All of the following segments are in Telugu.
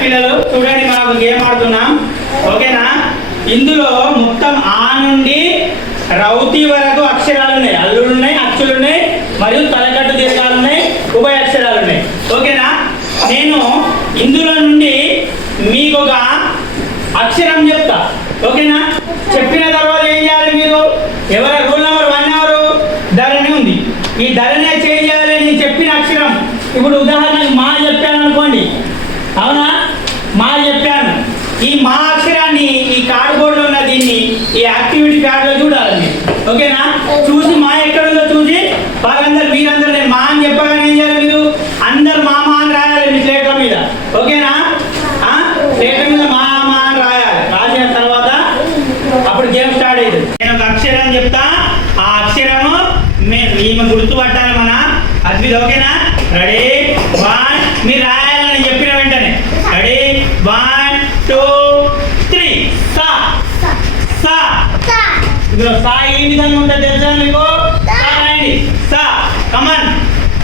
పిల్లలు చూడండి, మనం గేమ్ ఆడుతున్నాం. ఓకేనా? ఇందులో మొత్తం ఆ నుండి రౌతి వరకు అక్షరాలు ఉన్నాయి, అల్లులు ఉన్నాయి, అచ్చులు ఉన్నాయి, మరియు తలకట్టు దీర్ఘాలు ఉన్నాయి, ఉభయ అక్షరాలు ఉన్నాయి. ఓకేనా? నేను ఇందులో నుండి మీకు ఒక అక్షరం చెప్తా. ఓకేనా? చెప్పిన తర్వాత ఏం చేయాలి మీరు? ఎవరు రూల్ నెంబర్ 1 ఎవరు? ధరణి ఉంది. ఈ ధరణి చేంజ్ చేయాలి. నేను చెప్పిన అక్షరం ఇప్పుడు ఉదాహరణకు మా చెప్పాను అనుకోండి, అవునా? మా చెప్పాను. ఈ మా అక్షరాన్ని ఈ కార్డ్ బోర్డులో ఉన్న దీన్ని ఈ యాక్టివిటీ ప్యాడ్లో చూడాలి. ఓకేనా? చూసి మా ఎక్కడుందో చూసి వాళ్ళందరూ మీరందరూ నేను మా అని చెప్పగానే ఏం చేయాలి? మీరు అందరు మా అని రాయాలి మీ ప్లేట్ల మీద. ఓకేనా? ప్లేట్ల మీద మా అని రాయాలి. రాసిన తర్వాత అప్పుడు గేమ్ స్టార్ట్ అవుతుంది. నేను ఒక అక్షరం చెప్తా, ఆ అక్షరము ఈమె గుర్తుపట్టాలి మన అద్భుత. ఓకేనా? రెడీ 1 మీరు రాయాలని చెప్పిన వెంటనే రెడీ 1 2 3 సా సా. ఇందులో సా ఏ విధంగా ఉంటుంది తెలుసా మీకు? రాయండి సా. కమాన్.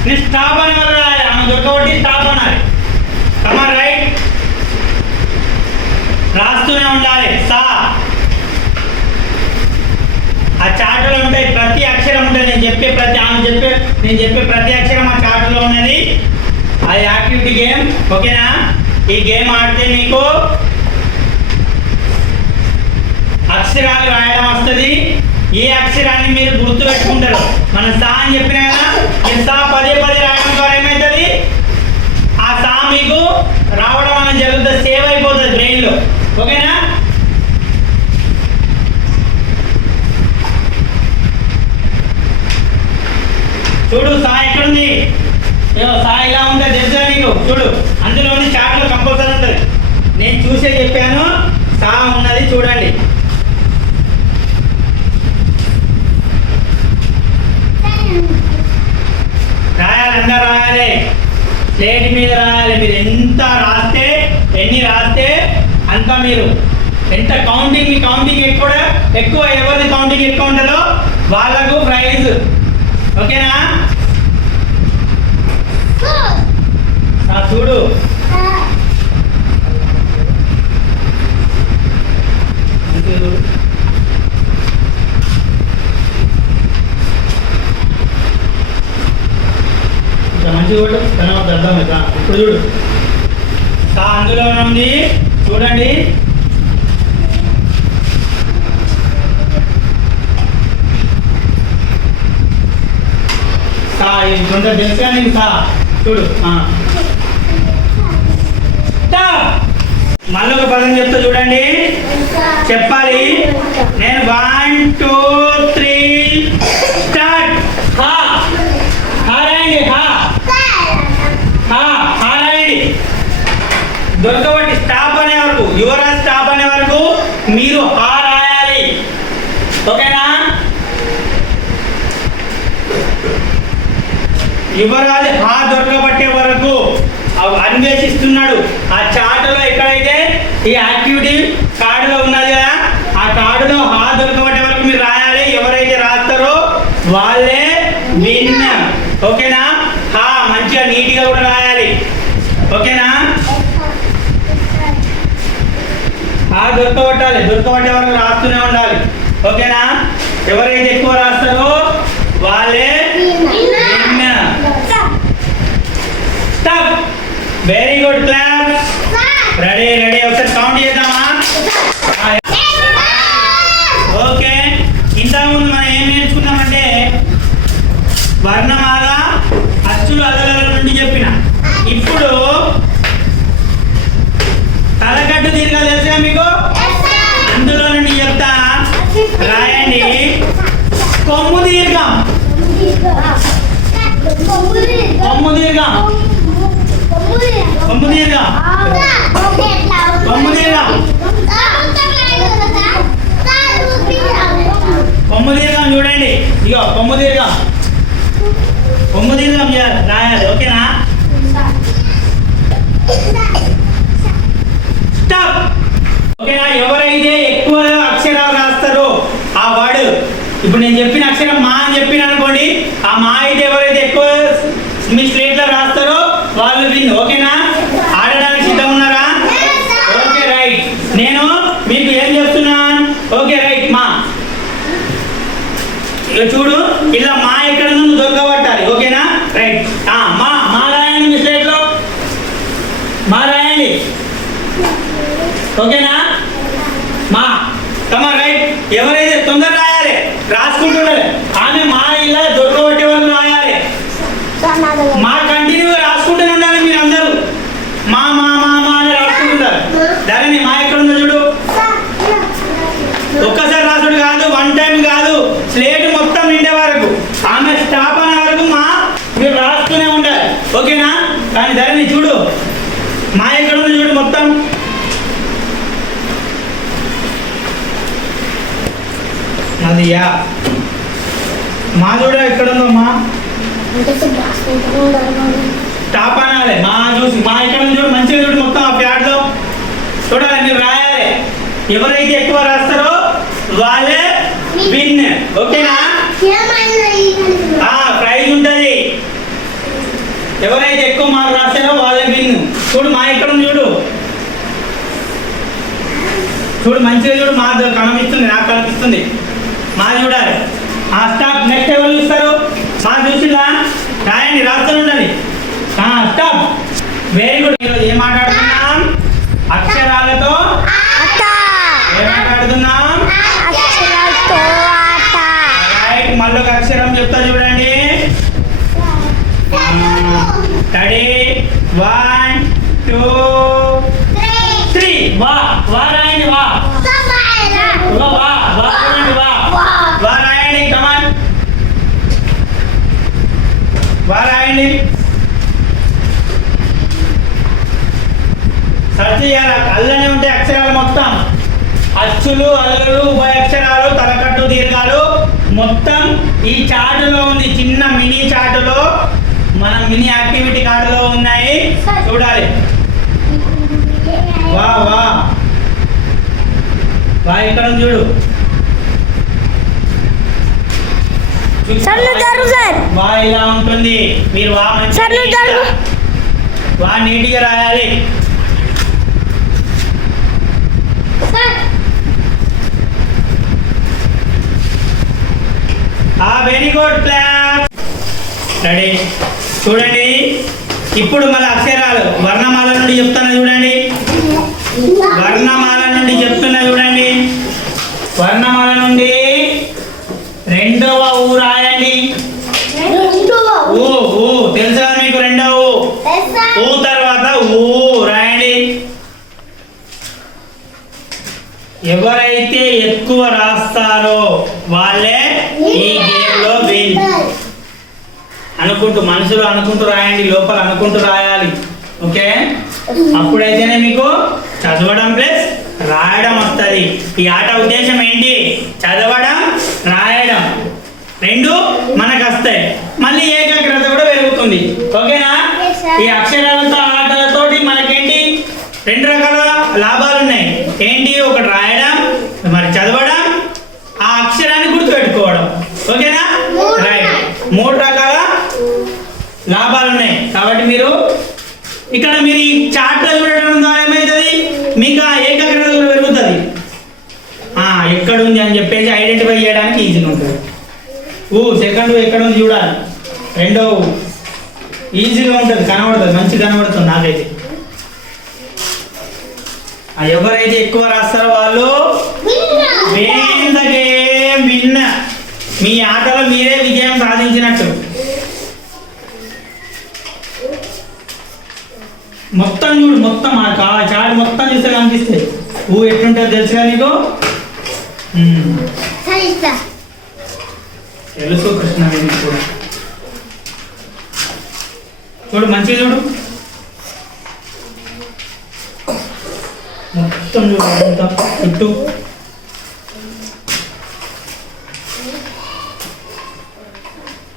నేను స్టాప్ అని వాళ్ళు రాయాలి. ఆమె దొరకబట్టి స్టాప్ అనాలి. కమాన్ రైట్. రాస్తూనే ఉండాలి సా. ఆ చార్టులో ఉంటాయి, ప్రతి అక్షరం ఉంటుంది. నేను చెప్పే ప్రతి అక్షరం ఆ చార్టులో ఉన్నది. అది యాక్టివిటీ గేమ్. ఓకేనా? ఈ గేమ్ ఆడితే మీకు అక్షరాలు రాయడం వస్తుంది. ఏ అక్షరాన్ని మీరు గుర్తు పెట్టుకుంటారు. మన సా అని చెప్పినా కదా, ఈ సా పదే రాయడం ద్వారా ఏమవుతుంది? ఆ సా మీకు రావడం అనేది జరుగుతుంది, సేవ్ అయిపోతుంది బ్రెయిన్లో. ఓకేనా? చూడు సా ఎక్కడుంది? సా ఇలా ఉంటుంది తెలుసా నీకు? చూడు, అందులోని చాట్లో కంపల్సరీ ఉంటుంది. నేను చూసే చెప్పాను, సా ఉన్నది చూడండి. రాయాలి, అందరు రాయాలి. స్లేట్ మీద రాయాలి. మీరు ఎన్ని రాస్తే అంత మీరు ఎంత కౌంటింగ్ ఎక్కువ ఎవరిది కౌంటింగ్ ఎక్కువ ఉంటుందో వాళ్ళకు ప్రైజ్. ఓకేనా? చూడు మంచి కూడా అర్థం అవుతా. ఇప్పుడు చూడు అందులో ఉంది చూడండి. కొంత తెలుసా నీకు? చూడు మళ్ళీ ఒక పదం చెప్తా చూడండి, చెప్పాలి. నేను 1 2 3 స్టార్ట్. రాయండి. రాయండి. దొరకబట్టి స్టాప్ అనే వరకు, యువరాజ్ స్టాప్ అనే వరకు మీరు రాయాలి. ఓకేనా? యువరాజు దొరకబట్టే వరకు అన్వేషిస్తున్నాడు. ఆ చార్టులో ఎక్కడైతే ఈ యాక్టివిటీ కార్డులో ఉన్నది కదా, ఆ కార్డులో దొరకబట్టే వరకు మీరు రాయాలి. ఎవరైతే రాస్తారో వాళ్ళే విన్. ఓకేనా? మంచిగా నీట్గా కూడా రాయాలి. ఓకేనా? దొరకబట్టే వరకు రాస్తూనే ఉండాలి. ఓకేనా? ఎవరైతే ఎక్కువ రాస్తారో వాళ్ళే వెరీ గుడ్. క్లాప్. రెడీ. ఒకసారి కౌంట్ చేద్దామా? ఓకే. ఇంతకుముందు మనం ఏం నేర్చుకున్నామంటే వర్ణమాల, అచ్చులు, అదల నుండి చెప్పిన. ఇప్పుడు తలకట్టు దీర్ఘాలు తెలుసా మీకు? అందులో నుండి చెప్తా. రాయండి. కొమ్ము దీర్ఘం. చూడండి. ఇగో కొమ్ము దీర్ఘం రాయాలి. ఓకేనా? స్టాప్. ఓకేనా? ఎవరైతే ఎక్కువ అక్షరాలు రాస్తారో ఆ వర్డ్, ఇప్పుడు నేను చెప్పిన అక్షరం మా అని చెప్పిన అనుకోండి, ఆ మా అయితే ఎవరైతే ఎక్కువ మీ స్లేట్లో రాస్తారో వాళ్ళు విన్. ఓకేనా? ఆడడానికి సిద్ధం ఉన్నారా? రైట్. మా రాయండి మీ స్లేట్లో, మా రాయండి. ఓకేనా? మా కమా రైట్. ఎవరైతే తొందర రాయాలి, రాసుకుంటుండాలి. ఆమె మా ఇలా దొరకబట్టే వాళ్ళు రాయాలి. మా కంటిన్యూ రాసుకుంటూనే ఉండాలి. మీరు అందరూ మా మా మా మా అని రాసుకుంటున్నారు. దానిని మా ఎక్కడ ఉందో చూడు. ఒక్కసారి రాసుడు కాదు, వన్ టైం కాదు, స్లేట్ మొత్తం నిండే వరకు, ఆమె స్టాప్ అనే వరకు మా మీరు రాస్తూనే ఉండాలి. ఓకేనా? కానీ ధరని చూడు, మా ఎక్కడ ఉందో చూడు మొత్తం. అది యా మా చూడ ఎక్కడ ఉందో మా స్టాప్ అనాలి. మా చూసి మా ఎక్కడ ఉంది చూడు, మంచిగా చూడు మొత్తం ఆ ప్యాడ్లో చూడాలి. మీరు రాయాలి. ఎవరైతే ఎక్కువ రాస్తారో వాళ్ళే విన్. ఓకేనా? ప్రైజ్ ఉంటుంది. ఎవరైతే ఎక్కువ మార్క్ రాస్తారో వాళ్ళే విన్. చూడు మా ఎక్కడ ఉంది చూడు, చూడు మంచిగా చూడు. మా కనిపిస్తుంది, నాకు కనిపిస్తుంది. మా చూడాలి. స్టాప్. నెక్స్ట్ ఎవరు చూస్తారు? మా చూసిందా? రాయండి, రాస్తూ ఉండండి. స్టాప్. Very good. ఈరోజు ఏం మాట్లాడుతున్నాం? అక్షరాలతో ఏం మాట్లాడుతున్నాం? రైట్. మళ్ళీ ఒక అక్షరం చెప్తా చూడండి. రెడీ? 1 2 3. వా వా రాయండి. వా వా వా వా చూడండి. వా వా రాయండి. కమాన్, వా రాయండి. సర్చ్ చేయాలి. అల్లనే ఉంటాయి అక్షరాలు మొత్తం. అచ్చులు, అల్లులు, ఉభయాక్షరాలు, తలకట్టు, దీర్ఘాలు మొత్తం ఈ చార్టులో ఉంది. చిన్న మినీ చార్టులో, మన మినీ యాక్టివిటీ కార్డులో ఉన్నాయి. చూడాలి. వా వా వా ఇక్కడ ఉంది చూడు. వా ఇలా ఉంటుంది. మీరు వా వా నీట్గా రాయాలి. Very good. క్లాప్. రెడీ? చూడండి. ఇప్పుడు మన అక్షరాలు వర్ణమాల నుండి చెప్తున్నా చూడండి. వర్ణమాల నుండి చెప్తున్నా చూడండి. వర్ణమాల నుండి రెండవ ఊ రాయండి. ఊ ఊ తెలుసా మీకు? రెండవ ఊ తర్వాత ఊ రాయండి. ఎవరైతే ఎక్కువ రాస్తారో వాళ్ళే ఈ గేమ్ లో విన్. అనుకుంటూ మనసులో అనుకుంటూ రాయండి, లోపల అనుకుంటూ రాయాలి. ఓకే? అప్పుడైతేనే మీకు చదవడం ప్లస్ రాయడం వస్తుంది. ఈ ఆట ఉద్దేశం ఏంటి? చదవడం, రాయడం రెండు మనకు వస్తాయి. మళ్ళీ ఏకాగ్రత కూడా పెరుగుతుంది. ఓకేనా? ఈ అక్షరాలతో ఆటలతోటి మనకేంటి రెండు రకాల లాభాలు ఉన్నాయి. ఏంటి? ఒకటి రాయడం, మరి చదవడం, ఆ అక్షరాన్ని గుర్తుపెట్టుకోవడం. ఓకేనా? రైట్. 3 రకాల లాభాలు ఉన్నాయి. కాబట్టి మీరు ఇక్కడ మీరు ఈ చార్ట్లో చూడడం ద్వారా ఏమవుతుంది? మీకు ఆ ఏకాగ్రత కూడా పెరుగుతుంది. ఎక్కడ ఉంది అని చెప్పేసి ఐడెంటిఫై చేయడానికి ఈజీగా ఉంటుంది. సెకండ్ ఎక్కడ ఉంది చూడాలి. రెండో ఈజీగా ఉంటుంది, కనబడుతుంది, మంచి కనబడుతుంది నాకైతే. ఎవరైతే ఎక్కువ రాస్తారో వాళ్ళు విన్ ద గేమ్. విన్. మీ ఆటలో మీరే విజయం సాధించినట్టు. మొత్తం చూడు, మొత్తం ఆ చాట్ మొత్తం చూస్తే కనిపిస్తుంది. ఎట్లుంటుందో తెలుసుగా నీకు? తెలుసు కృష్ణ కూడా. చూడు మంచిగా చూడు, మొత్తం చూడు, మొత్తం చుట్టూ.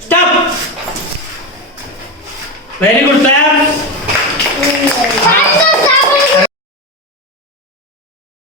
స్టాప్. Very good.